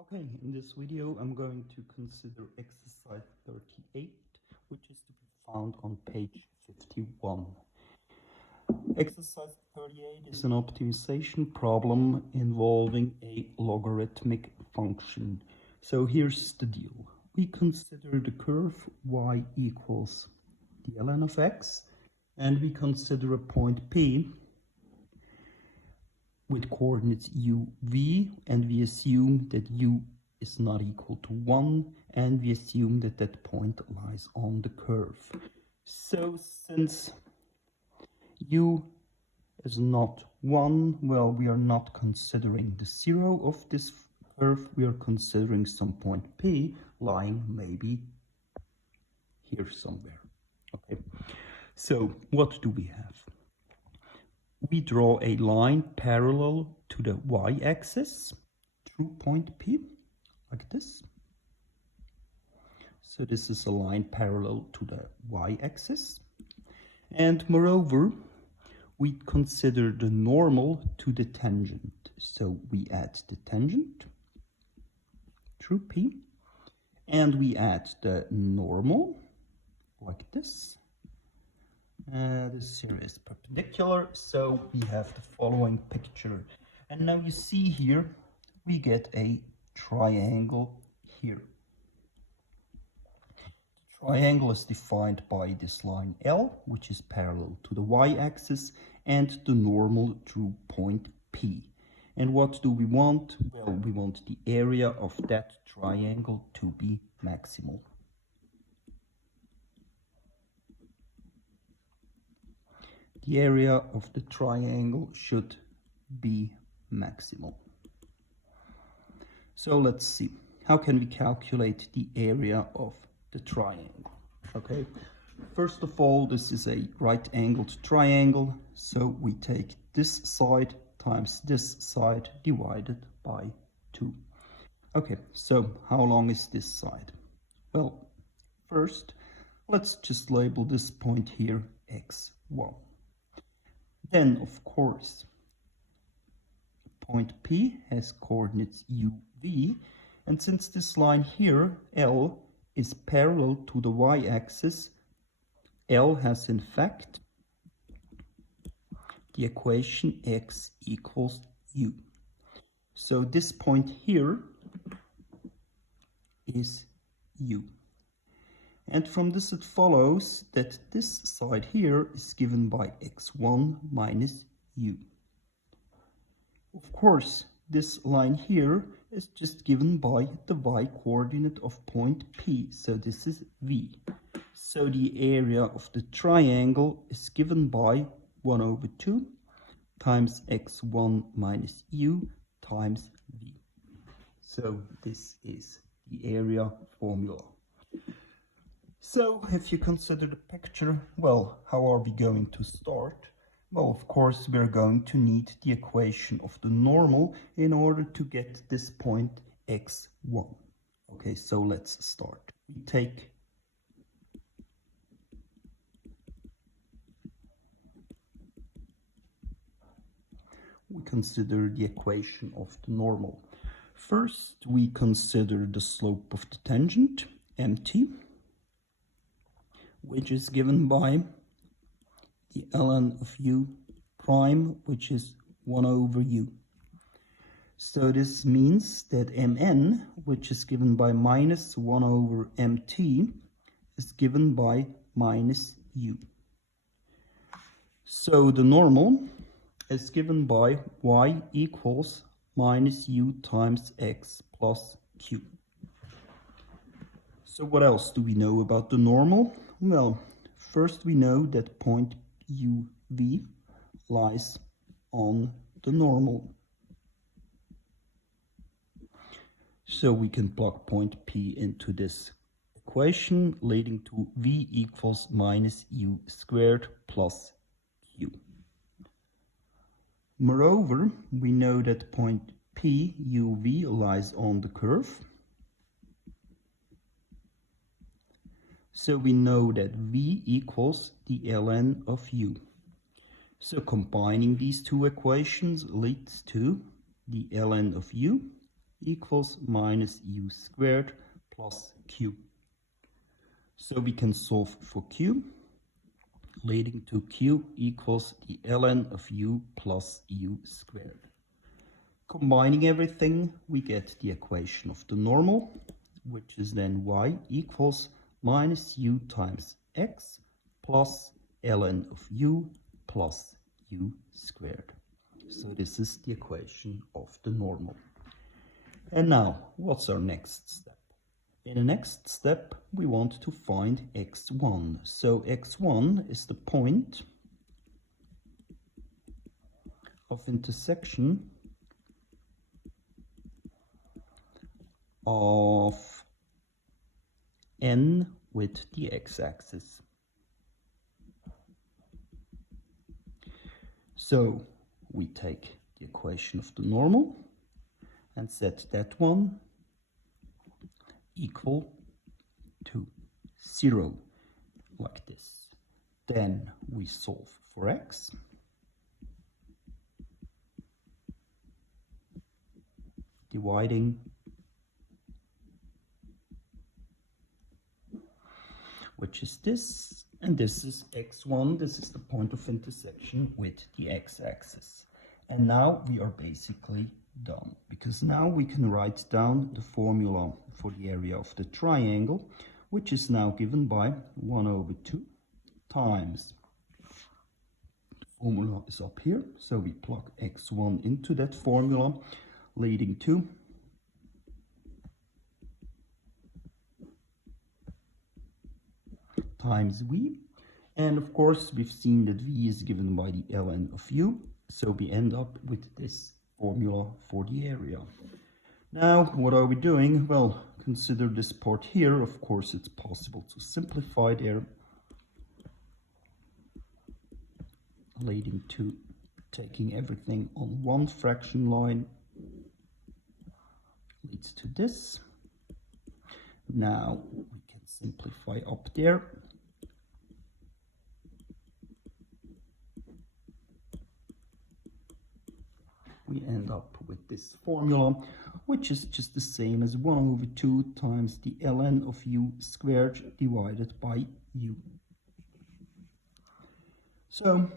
Okay, in this video I'm going to consider exercise 38, which is to be found on page 51. Exercise 38 is an optimization problem involving a logarithmic function. So here's the deal. We consider the curve y equals the ln of x, and we consider a point P with coordinates u, v, and we assume that u is not equal to 1, and we assume that that point lies on the curve. So since u is not 1, well, we are not considering the 0 of this curve, we are considering some point P lying maybe here somewhere. Okay, so what do we have? We draw a line parallel to the y-axis through point P, like this. So this is a line parallel to the y-axis. And moreover, we consider the normal to the tangent. So we add the tangent through P, and we add the normal, like this. This here is perpendicular, so we have the following picture. And now you see here, we get a triangle here. The triangle is defined by this line L, which is parallel to the y-axis, and the normal through point P. And what do we want? Well, we want the area of that triangle to be maximal. The area of the triangle should be maximal. So let's see, how can we calculate the area of the triangle? Okay, first of all, this is a right-angled triangle, so we take this side times this side divided by 2. Okay, so how long is this side? Well, first, let's just label this point here x1. Then, of course, point P has coordinates u, v, and since this line here, L, is parallel to the y-axis, L has in fact the equation x equals u. So this point here is u. And from this it follows that this side here is given by x1 minus u. Of course, this line here is just given by the y-coordinate of point P, so this is v. So the area of the triangle is given by 1 over 2 times x1 minus u times v. So this is the area formula. So, if you consider the picture, well, how are we going to start? Well, of course, we're going to need the equation of the normal in order to get this point x1. Okay, so let's start. We consider the equation of the normal. First, we consider the slope of the tangent, mt, which is given by the ln of u prime, which is 1 over u. So this means that mn, which is given by minus 1 over mt, is given by minus u. So the normal is given by y equals minus u times x plus q. So what else do we know about the normal? Well, first we know that point uv lies on the normal. So we can plug point P into this equation, leading to v equals minus u squared plus q. Moreover, we know that point P uv lies on the curve. So we know that v equals the ln of u. So combining these two equations leads to the ln of u equals minus u squared plus q. So we can solve for q, leading to q equals the ln of u plus u squared. Combining everything, we get the equation of the normal, which is then y equals minus u times x plus ln of u plus u squared. So this is the equation of the normal. And now, what's our next step? In the next step, we want to find x1. So x1 is the point of intersection of n with the x-axis. So we take the equation of the normal and set that one equal to 0, like this. Then we solve for x. Dividing, which is this, and this is x1. This is the point of intersection with the x-axis. And now we are basically done, because now we can write down the formula for the area of the triangle, which is now given by 1/2 times. The formula is up here, so we plug x1 into that formula, leading to times v, and of course we've seen that v is given by the ln of u, so we end up with this formula for the area. Now, what are we doing? Well, consider this part here. Of course, it's possible to simplify there, leading to taking everything on one fraction line leads to this. Now we can simplify up there. We end up with this formula, which is just the same as 1/2 times the ln of u squared divided by u. So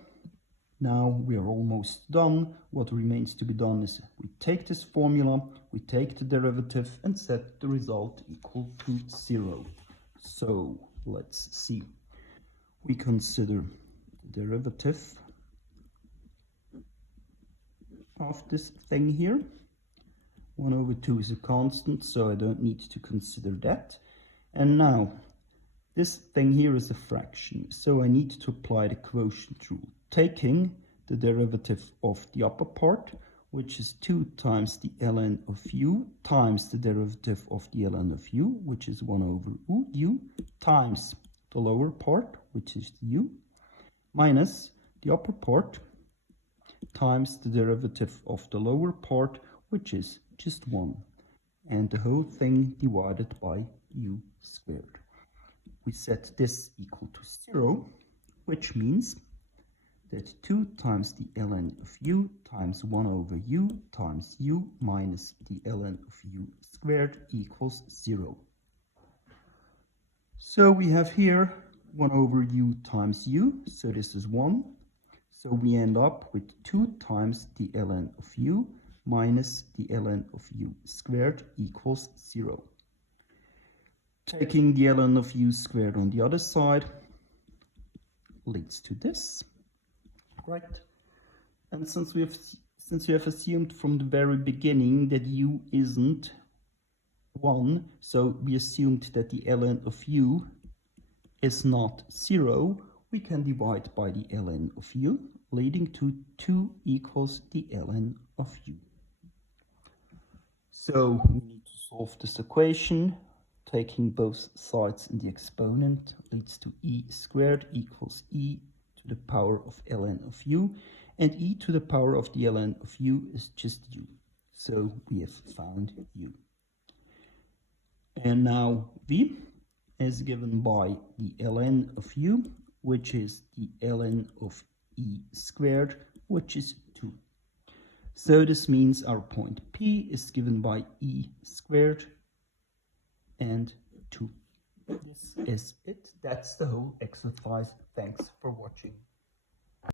now we are almost done. What remains to be done is we take this formula, we take the derivative and set the result equal to 0. So let's see. We consider the derivative of this thing here. 1/2 is a constant, so I don't need to consider that. And now this thing here is a fraction, so I need to apply the quotient rule, taking the derivative of the upper part, which is 2 times the ln of u, times the derivative of the ln of u, which is 1/u, times the lower part, which is u, minus the upper part, times the derivative of the lower part, which is just 1, and the whole thing divided by u squared. We set this equal to 0, which means that 2 times the ln of u times 1/u times u minus the ln of u squared equals 0. So we have here 1/u times u, so this is 1. So we end up with 2 times the ln of u minus the ln of u squared equals 0. Taking the ln of u squared on the other side leads to this, right? And since we have assumed from the very beginning that u isn't 1, so we assumed that the ln of u is not 0, we can divide by the ln of u, leading to 2 equals the ln of u. So we need to solve this equation. Taking both sides in the exponent leads to e squared equals e to the power of ln of u, and e to the power of the ln of u is just u. So we have found u. And now v is given by the ln of u, which is the ln of e squared, which is 2. So this means our point P is given by e squared and 2. This is it. That's the whole exercise. Thanks for watching.